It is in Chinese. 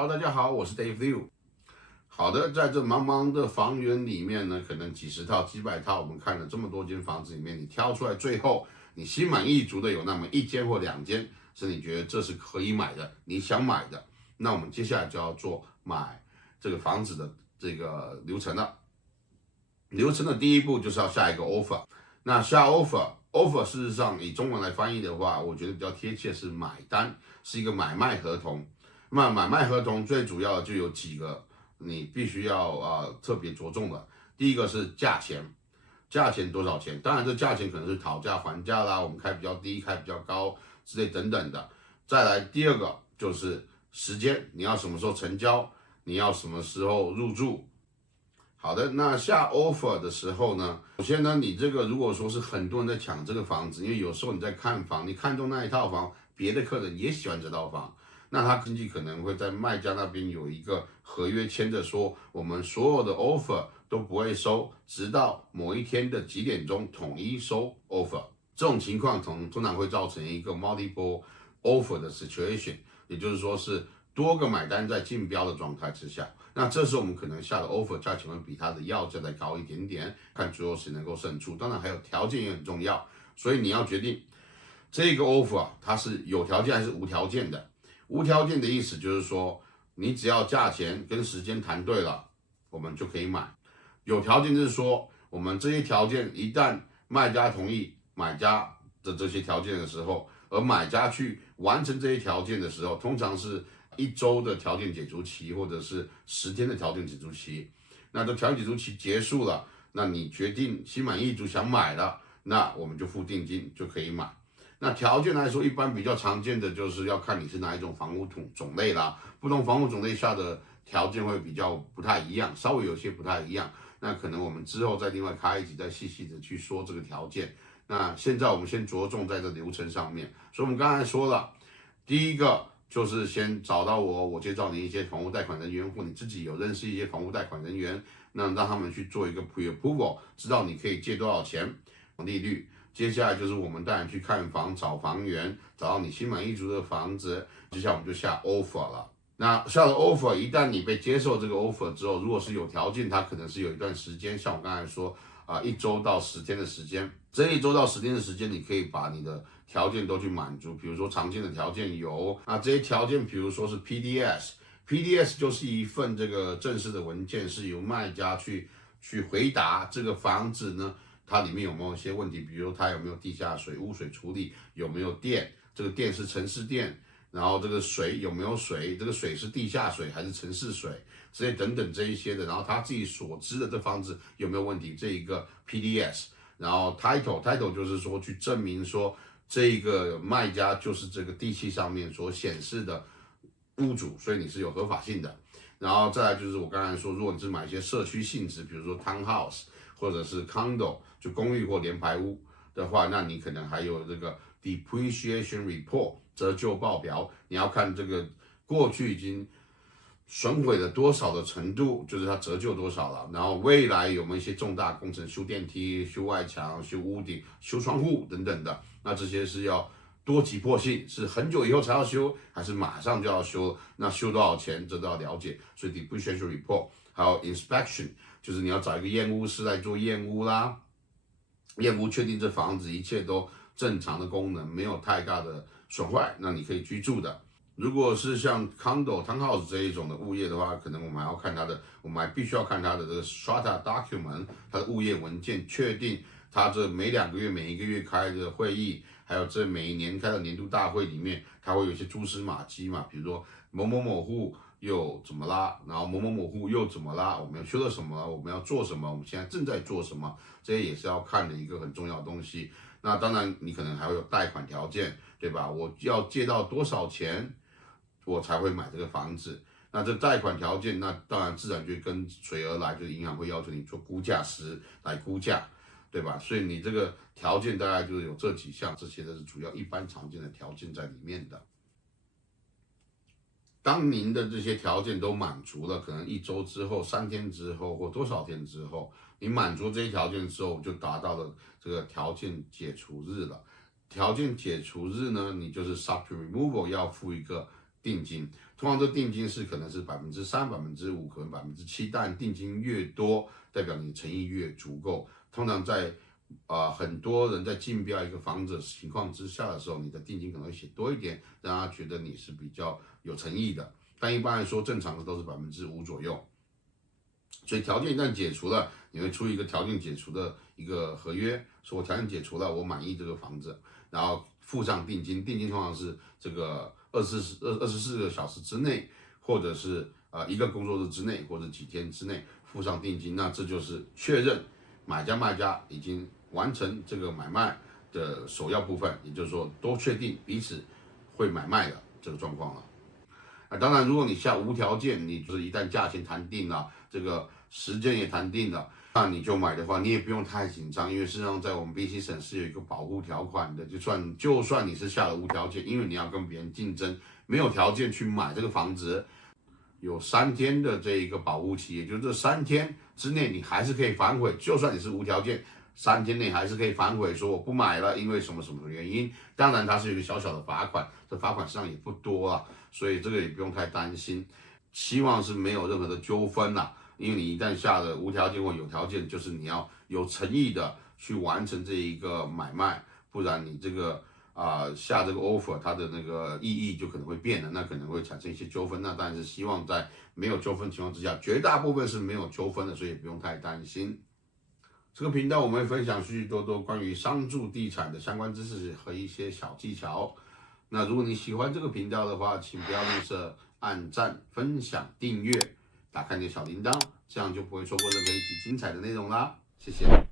Hello，大家好，我是 Dave Liu。好的，在这茫茫的房源里面呢，可能几十套、几百套，我们看了这么多间房子里面，你挑出来，最后你心满意足的有那么一间或两间，是你觉得这是可以买的，你想买的，那我们接下来就要做买这个房子的这个流程了。流程的第一步就是要下一个 offer。那下 offer 事实上以中文来翻译的话，我觉得比较贴切是买单，是一个买卖合同。那买卖合同最主要的就有几个你必须要特别着重的。第一个是价钱，价钱多少钱？当然这价钱可能是讨价还价啦，我们开比较低，开比较高之类等等的。再来第二个就是时间，你要什么时候成交？你要什么时候入住？好的，那下 offer 的时候呢，首先呢，你这个如果说是很多人在抢这个房子，因为有时候你在看房，你看中那一套房，别的客人也喜欢这套房，那他经纪可能会在卖家那边有一个合约签着说，我们所有的 offer 都不会收，直到某一天的几点钟统一收 offer。这种情况通常会造成一个 multiple offer 的 situation， 也就是说是多个买单在竞标的状态之下。那这时候我们可能下的 offer 价钱会比它的要价再高一点点，看最后谁能够胜出。当然还有条件也很重要，所以你要决定这个 offer 它是有条件还是无条件的。无条件的意思就是说，你只要价钱跟时间谈对了，我们就可以买。有条件就是说，我们这些条件一旦卖家同意买家的这些条件的时候，而买家去完成这些条件的时候，通常是1周的条件解除期，或者是10天的条件解除期。那这条件解除期结束了，那你决定心满意足想买了，那我们就付定金就可以买。那条件来说，一般比较常见的就是要看你是哪一种房屋种类啦，不同房屋种类下的条件会比较不太一样，稍微有些不太一样。那可能我们之后再另外开一集，再细细的去说这个条件。那现在我们先着重在这流程上面。所以我们刚才说了，第一个就是先找到我介绍你一些房屋贷款人员，或你自己有认识一些房屋贷款人员，那让他们去做一个 pre-approval， 知道你可以借多少钱，利率。接下来就是我们带你去看房，找房源，找到你心满意足的房子，接下来我们就下 offer 了。那下了 offer， 一旦你被接受这个 offer 之后，如果是有条件，它可能是有一段时间，像我刚才说1周到10天的时间。这1周到10天的时间，你可以把你的条件都去满足。比如说常见的条件有这些条件，比如说是 PDS 就是一份这个正式的文件，是由卖家去回答这个房子呢，它里面有没有一些问题，比如它有没有地下水、污水处理，有没有电，这个电是城市电，然后这个水有没有水，这个水是地下水还是城市水，这些等等这一些的，然后他自己所知的这房子有没有问题，这一个 PDS， 然后 title 就是说去证明说这个卖家就是这个地契上面所显示的屋主，所以你是有合法性的。然后再来就是我刚才说，如果你是买一些社区性质，比如说 townhouse 或者是 condo， 就公寓或联排屋的话，那你可能还有这个 depreciation report 折旧报表，你要看这个过去已经损毁了多少的程度，就是它折旧多少了，然后未来有没有一些重大工程，修电梯、修外墙、修屋顶、修窗户等等的，那这些是要多急迫性，是很久以后才要修，还是马上就要修？那修多少钱，这都要了解。所以 depreciation report 还有 inspection， 就是你要找一个验屋师来做验屋啦，验屋确定这房子一切都正常的功能，没有太大的损坏，那你可以居住的。如果是像 townhouse 这一种的物业的话，可能我们还必须要看它的这个 strata document， 它的物业文件，确定它这每2个月、每1个月开的会议，还有这每一年开的年度大会里面，它会有一些蛛丝马迹嘛，比如说某某某户又怎么啦，然后某某某户又怎么啦，我们要修了什么，我们要做什么，我们现在正在做什么，这些也是要看的一个很重要的东西。那当然，你可能还会有贷款条件，对吧？我要借到多少钱，我才会买这个房子。那这贷款条件，那当然自然就跟随而来，就是银行会要求你做估价师来估价，对吧？所以你这个条件大概就是有这几项，这些都是主要一般常见的条件在里面的。当您的这些条件都满足了，可能1周之后、3天之后或多少天之后，你满足这些条件之后，就达到了这个条件解除日了。条件解除日呢，你就是 subject removal 要付一个定金。通常这定金可能是3%、5%，可能7%，但定金越多，代表你诚意越足够。通常在很多人在竞标一个房子的情况之下的时候，你的定金可能会写多一点，让他觉得你是比较有诚意的。但一般来说，正常的都是5%左右。所以条件一旦解除了，你会出一个条件解除的一个合约，说我条件解除了，我满意这个房子，然后付上定金。定金通常是这个24个小时之内，或者是1个工作日之内，或者几天之内付上定金。那这就是确认买家卖家已经完成这个买卖的首要部分，也就是说都确定彼此会买卖的这个状况了。当然，如果你下无条件，你就是一旦价钱谈定了，这个时间也谈定了，那你就买的话，你也不用太紧张，因为事实上在我们 BC 省是有一个保护条款的，就算你是下了无条件，因为你要跟别人竞争，没有条件去买这个房子，有3天的这一个保护期，也就是这3天之内你还是可以反悔，就算你是无条件。3天内还是可以反悔，说我不买了，因为什么什么原因。当然，它是有一个小小的罚款，这罚款实际上也不多啊，所以这个也不用太担心。希望是没有任何的纠纷啦，因为你一旦下了无条件或有条件，就是你要有诚意的去完成这一个买卖，不然你这个下这个 offer， 它的那个意义就可能会变了，那可能会产生一些纠纷。那当然是希望在没有纠纷情况之下，绝大部分是没有纠纷的，所以也不用太担心。这个频道我们会分享许许多多关于商住地产的相关知识和一些小技巧。那如果你喜欢这个频道的话，请不要吝啬按赞、分享、订阅，打开你的小铃铛，这样就不会错过任何一集精彩的内容啦。谢谢。